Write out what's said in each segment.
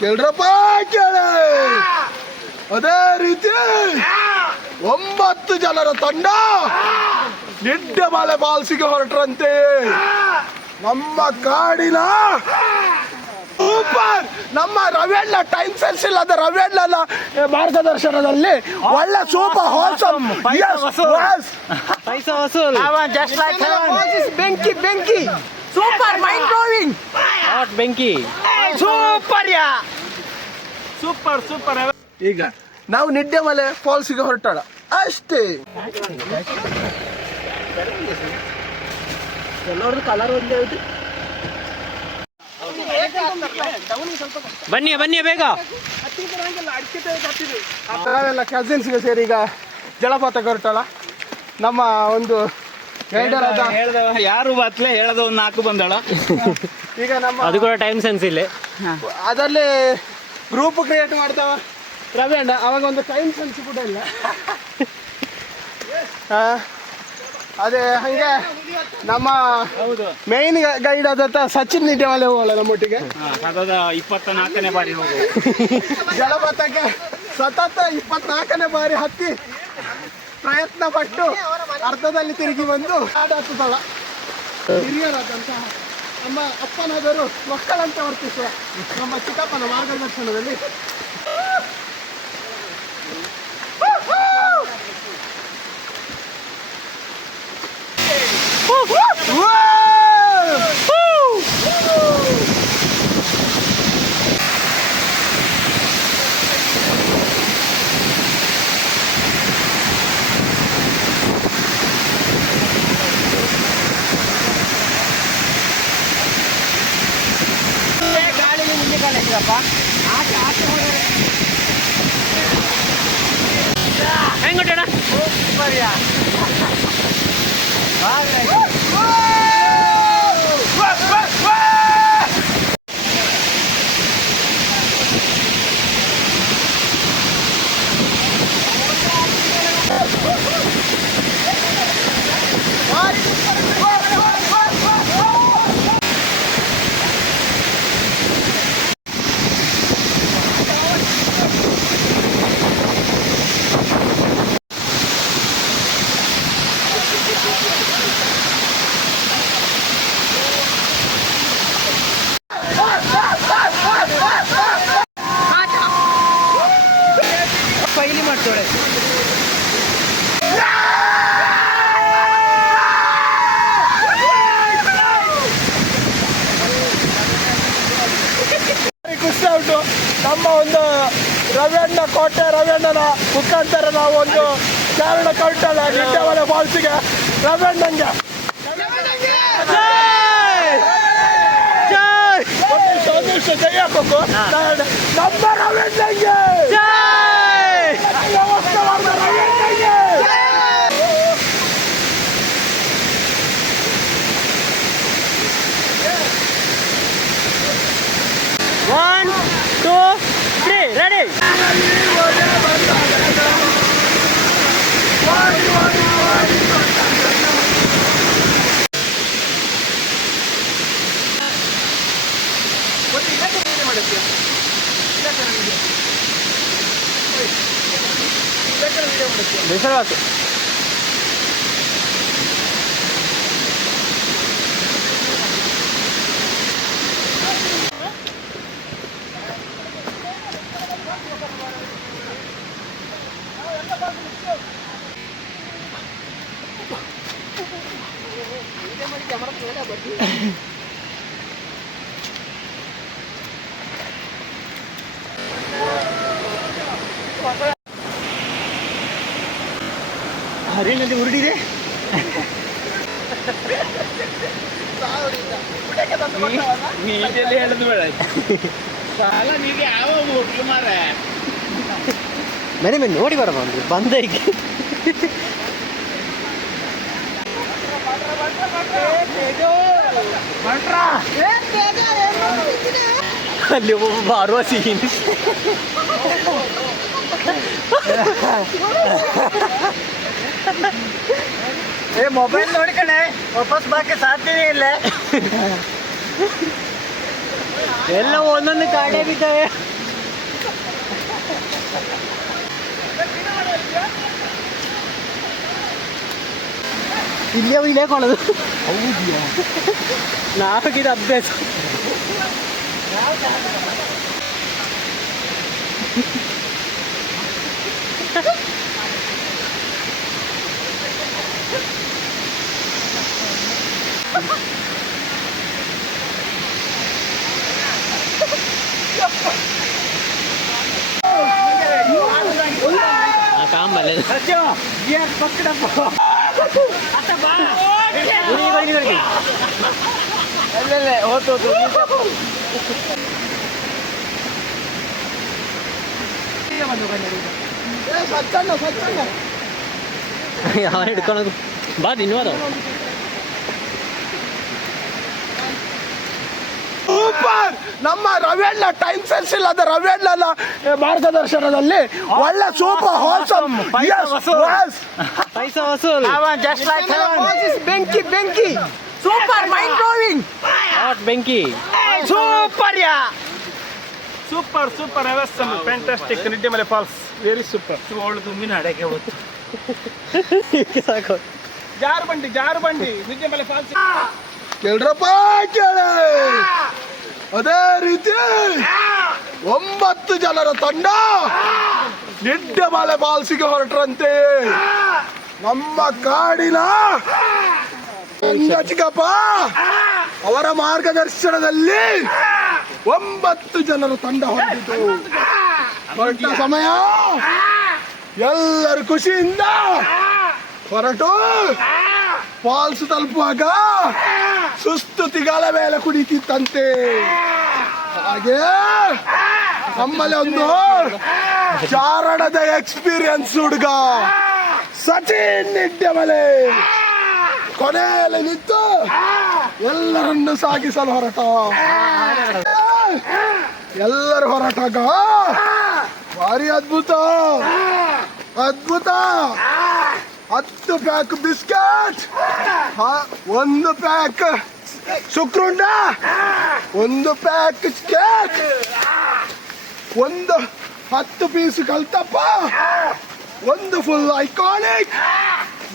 ಕೇಳ್ರಪ್ಪ ಕೇಳ. ಅದೇ ರೀತಿ 9 ಜನರ ತಂಡ ನಿಡ್ಡೆಮಲೆ ಫಾಲ್ಸಿಗೆ ಹೊರಟ್ರಂತೆ. ನಮ್ಮ ಕಾಡಿನ ಸೂಪರ್ ನಮ್ಮ ರವಿಯಣ್ಣ ಟೈಮ್ ಸೆನ್ಸ್ ಇಲ್ಲದ ರವಿಯಣ್ಣ ಮಾರ್ಗದರ್ಶನದಲ್ಲಿ ಒಳ್ಳೆ ಸೂಪರ್ ಹೋಲ್ಸಮ್ ಪೈಸಾ ವಸೂಲ್ ಬೆಂಕಿ ಬೆಂಕಿ ಸೂಪರ್ ಮೈಂಡ್ ಬ್ಲೋವಿಂಗ್ ಹಾಟ್ ಬೆಂಕಿ ಸೂಪರ್ ಸೂಪರ್ ಸೂಪರ್. ಈಗ ನಾವು ನಿಡ್ಡೆಮಲೆ ಫಾಲ್ಸಿಗೆ ಹೊರಟಾಳ ಅಷ್ಟೇ. ಎಲ್ಲರದ್ದು ಕಲರ್ ಒಂದೇ ಐತಿ. ಬನ್ನಿ ಬನ್ನಿ ಬೇಗ. ನಾವೆಲ್ಲ ಕಸಿನ್ಸ್ಗೆ ಸೇರಿ ಈಗ ಜಲಪಾತಕ್ಕೆ ಹೊರಟಾಳ. ನಮ್ಮ ಒಂದು ಗೈಡರ್ ಯಾರು ಬತ್ಲೆ ಹೇಳದ ಒಂದು 4 ಬಂದಾಳ. ಈಗ ನಮ್ಮ ಅದು ಕೂಡ ಟೈಮ್ ಸೆನ್ಸ್ ಇಲ್ಲ. ಅದರಲ್ಲಿ ಗ್ರೂಪ್ ಕ್ರಿಯೇಟ್ ಮಾಡ್ತಾವ ರವಿ ಅಣ್ಣ. ಅವಾಗ ಒಂದು ಟೈಮ್ ಸೆನ್ಸ್ ಕೂಡ ಇಲ್ಲ. ಅದೇ ಹಂಗೆ ನಮ್ಮ ಮೇನ್ ಗೈಡ್ ಆದಂತ ಸಚಿನ್ ನಿಡ್ಡೆಮಲೆ ಹೋಗಲ್ಲ ನಮ್ಮೊಟ್ಟಿಗೆ. 24ನೇ ಬಾರಿ ಹೋಗು ಜಲಪಾತಕ್ಕೆ ಸತತ 24ನೇ ಬಾರಿ ಹತ್ತಿ ಪ್ರಯತ್ನ ಪಟ್ಟು ಅರ್ಧದಲ್ಲಿ ತಿರುಗಿ ಬಂದು ಆಡಾಡ್ತದಲ್ಲ. ಹಿರಿಯರಾದಂತಹ ನಮ್ಮ ಅಪ್ಪನಾದರೂ ಮಕ್ಕಳಂತೆ ವರ್ತಿಸುವ ನಮ್ಮ ಚಿಕ್ಕಪ್ಪನ ಮಾರ್ಗದರ್ಶನದಲ್ಲಿ ಹೆಂಗೊಟ್ಟಣ ಫೈಲಿ ಮಾಡ್ತೋಳೆ. ಖುಷಿ ಉಂಟು. ನಮ್ಮ ಒಂದು ರವಿಯಣ್ಣ ಕೋಟೆ ರವಿಯಣ್ಣನ ಮುಖಾಂತರ ನಾವು ಒಂದು ಚಾರಣ ಕೌಟಲ ನಿಡ್ಡೆಮಲೆ ಫಾಲ್ಸಿಗೆ ರವಿಯಣ್ಣಂಗೆ ಒಂದಿಷ್ಟು ಜೈ ಹಾಕೋಕು. ನಮ್ಮ ರವಿಯಣ್ಣಂಗೆ ರವಿಯಣ್ಣಂಗೆ. One, two, three, ready? ಬೇಸರವಾಯ್ತು. ಹರಿನಲ್ಲಿ ಉರುಡಿದೆ. ನೀಟಲ್ಲಿ ಹೇಳದು ಬೇಡ. ಸಾಲ ನೀಗೆ ಯಾವ ಹೋಟ್ಲು ಮಾರ ಮನೆ ಮೇಲೆ ನೋಡಿ ಬರ ಬಂದ ಈಗ ಅಲ್ಲಿ ಒಬ್ಬ ಬಾರುವ ಸೀನ್. ಮೊಬೈಲ್ ನೋಡ್ಕಣೆ ವಾಪಸ್ ಬಾಕಿ ಸಾಧ್ಯನೇ ಇಲ್ಲ. ಎಲ್ಲ ಒಂದೊಂದು ಕಾಡೆ ಬಿದ್ದಾವೆ. ಇಲ್ಲೇ ಕೊಳದು ನಾಲ್ಕಿದ ಅಭ್ಯಾಸ. ಕಾಂಬಲ್ಲ ಯಾವ ಹಿಡ್ಕೊಳ್ಳೋದು ಬಾ ತಿನ್ನುವುದು. ಸೂಪರ್. ನಮ್ಮ ರವಿಯಣ್ಣ ಟೈಮ್ ಸೆನ್ಸ್ ಇಲ್ಲದ ರವಿಯಣ್ಣನ ಮಾರ್ಗದರ್ಶನದಲ್ಲಿ ಒಳ್ಳೆ ಸೂಪರ್ ಹೋಲ್ಸಮ್ ಪೈಸಾ ವಸೂಲ್. ಬೆಂಕಿ ಬೆಂಕಿ ಸೂಪರ್ ಮೈಂಡ್ ಬ್ಲೋವಿಂಗ್ ಹಾಟ್ ಬೆಂಕಿ super yeah super super awesome fantastic Niddemale falls very super. ಓಳು ತುಂಬಿನ ಅಡಕೆ ಹೋಯ್ತು. ಸಾಕು. ಜಾರು ಬಂಡಿ ನಿಡ್ಡೆಮಲೆ ಫಾಲ್ಸ್. ಕೇಳ್ರಪ್ಪ ಕೇಳಿ. ಅದೇ ರೀತಿ 9 ಜನರ ತಂಡ ನಿಡ್ಡೆಮಲೆ ಫಾಲ್ಸಿಗೆ ಹೊರಟ್ರಂತೆ. ನಮ್ಮ ಕಾಡಿನ ಚಿಕ್ಕಪ್ಪ ಅವರ ಮಾರ್ಗದರ್ಶನದಲ್ಲಿ 9 ಜನರ ತಂಡ ಹೊರಟಿತು. ಹೊರಟ ಸಮಯ ಎಲ್ಲರೂ ಖುಷಿಯಿಂದ ಹೊರಟು ಫಾಲ್ಸ್ ತಲುಪುವಾಗ ಸುಸ್ತು ತಿಗಾಲ ಮೇಲೆ ಕುಡಿತಿತ್ತಂತೆ. ಹಾಗೆ ನಮ್ಮಲ್ಲಿ ಒಂದು ಚಾರಣದ ಎಕ್ಸ್ಪೀರಿಯನ್ಸ್ ಹುಡುಗ ಸಚಿನ್ ನಿಡ್ಡೆಮಲೆ ಕೊನೆಯಲ್ಲಿ ನಿಂತು ಎಲ್ಲರನ್ನು ಸಾಗಿಸಲು ಹೊರಟ. ಎಲ್ಲರೂ ಹೊರಟಾಗ ಭಾರಿ ಅದ್ಭುತ 10 ಪ್ಯಾಕ್ ಬಿಸ್ಕೆಟ್, 1 ಪ್ಯಾಕ್ ಸುಕ್ರುಂಡ, 1 ಪ್ಯಾಕ್ ಕೇಕ್, 10 ಪೀಸ್ ಕಲ್ತಪ್ಪ, 1 ಫುಲ್ ಐಕಾನಿಕ್,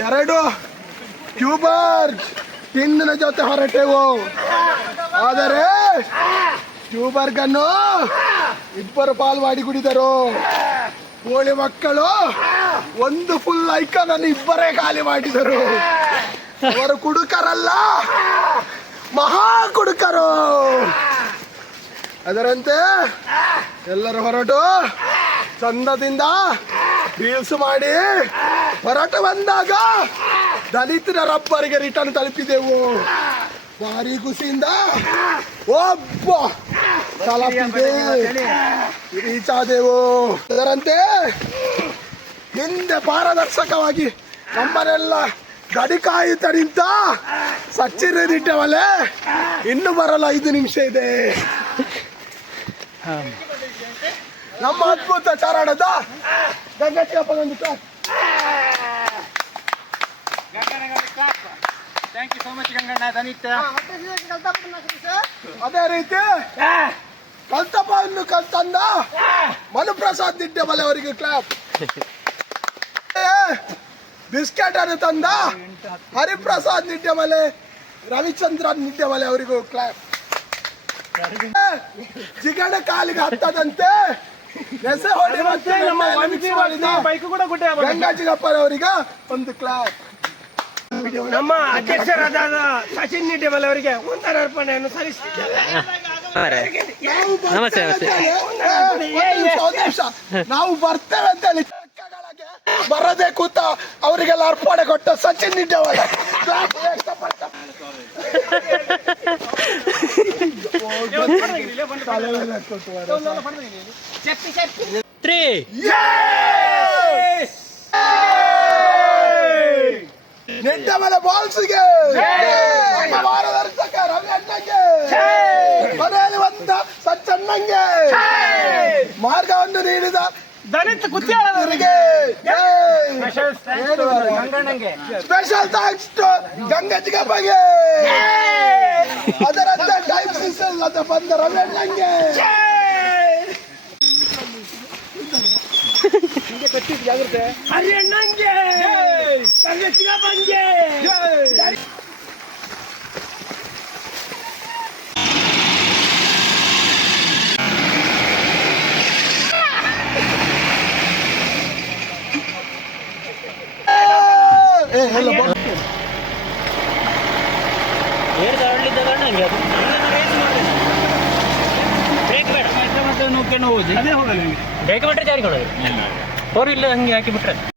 2 ಟ್ಯೂಬರ್ ತಿಂಡಿನ ಜೊತೆ ಹೊರಟೆವು. ಆದರೆ ಟ್ಯೂಬರ್ಗನ್ನು 2 ಪಾಲು ಮಾಡಿ ಕುಡಿದರು. ಕೋಳಿ ಮಕ್ಕಳು 1 ಫುಲ್ ಐಕಾನ್ ಅನ್ನು 2 ಖಾಲಿ ಮಾಡಿದರು. ಅವರು ಕುಡುಕರಲ್ಲ, ಮಹಾ ಕುಡುಕರು. ಅದರಂತೆ ಎಲ್ಲರೂ ಹೊರಟು ಚಂದದಿಂದ ರೀಲ್ಸ್ ಮಾಡಿ ಹೊರಟು ಬಂದಾಗ ದಲಿತರ ರಬ್ಬರಿಗೆ ರಿಟರ್ನ್ ತಲುಪಿದೆವು. ಭಾರಿ ಖುಷಿಯಿಂದ ಒಬ್ಬ ತಲುಪಿದೆ ರೀಚ್ ಆದೆವು. ಅದರಂತೆ ಹಿಂದೆ ಪಾರದರ್ಶಕವಾಗಿ ನಮ್ಮನ್ನೆಲ್ಲ ಗಡಿಕಾಯುತ್ತ ನಿಂತ ಸಚಿನ್ ನಿಡ್ಡೆಮಲೆ ಇನ್ನು ಬರಲ್ಲ 5 ನಿಮಿಷ ಇದೆ. ನಮ್ಮ ಅದ್ಭುತ ಚಾರಣದ ಗಂಗಟ್ಟಿಯಪ್ಪ ಒಂದು thank you so much Ganganna ಧನಿತ್ಯ. ಅದೇ ರೀತಿ ಕಲ್ತಪ್ಪವನ್ನು ಕಲ್ತಂದ ಮನುಪ್ರಸಾದ್ ನಿಡ್ಡೆಮಲೆ ಅವರಿಗೆ ಕ್ಲಾಪ್. ಬಿಸ್ಕೆಟ್ ಅನ್ನು ತಂದ ಹರಿಪ್ರಸಾದ್ ನಿಡ್ಡೆಮಲೆ, ರವಿಚಂದ್ರನ್ ನಿಡ್ಡೆಮಲೆ ಅವರಿಗೂ ಕ್ಲಾಪ್. ಜಿಗಣ ಕಾಲಿಗೆ ಹತ್ತದಂತೆ ನೆಸೆ ಹೊಡಿ ಮತ್ತೆ ಗಂಗಾಜಿಗಪ್ಪನವರಿಗೆ ಒಂದು ಕ್ಲಾಪ್. ನಮ್ಮ ಅಧ್ಯಕ್ಷರಾದ ಸಚಿನ್ ನಿಡ್ಡೆಮಲೆ ಅವರಿಗೆ 100 ರೂಪಾಯಿಯನ್ನು ಸಲ್ಲಿಸಿದ್ದೇವೆ. ನಮಸ್ತೆ ನಮಸ್ತೆ. ನಾವು ಬರ್ತೇವೆ ಅಂತ ಹೇಳಿ ಬರದೆ ಕೂತ ಅವರಿಗೆಲ್ಲ ಅರ್ಪಣೆ ಕೊಟ್ಟ ಸಚಿನ್ ನಿಡ್ಡೆಮಲೆ ನಿಡ್ಡೆಮಲೆ ಬಾಲ್ಸ್ಗೆ ಮಾರ್ಗದರ್ಶಕ ರವಿ ಅಣ್ಣಂಗೆ, ಮನೆಯಲ್ಲಿ ಬಂದ ಸಚ್ಚಣ್ಣಂಗೆ, ಮಾರ್ಗವನ್ನು ನೀಡಿದ ದಲಿತ ಕುತ್ತಿಯಾಳದವರಿಗೆ ಗಂಗಣ್ಣಂಗೆ ಸ್ಪೆಷಲ್ ಥ್ಯಾಂಕ್ಸ್ ಟು ಗಂಗಜ್ಜಿಗೆ ಬಗ್ಗೆ ಅದರಂತೆ ಡೈಪ್ಸಿಸ್ ಅದ ಬಂದ ರವಿಯಣ್ಣಂಗೆ ಹರಿಯಣ್ಣಂಗೆ ಗಂಗಜ್ಜಿಗೆ ಬಂಗೆ ಏರ್ ಗಾಡ್ಲಿದ್ದ ಗಂಡಂಗೆ ಅದು ಬ್ರೇಕ್ ಬೇಡ ಮತ್ತೆ ನೋಡ್ಕೊಂಡು ಹೋಗುದು ಅದೇ ಹೋಗಲ್ಲ ಬ್ರೇಕ್ ಬಿಟ್ಟರೆ ಜಾರಿ ಕೊಡೋದು ಫೋರ್ ವೀಲರ್ ಹಂಗೆ ಹಾಕಿ ಬಿಟ್ರೆ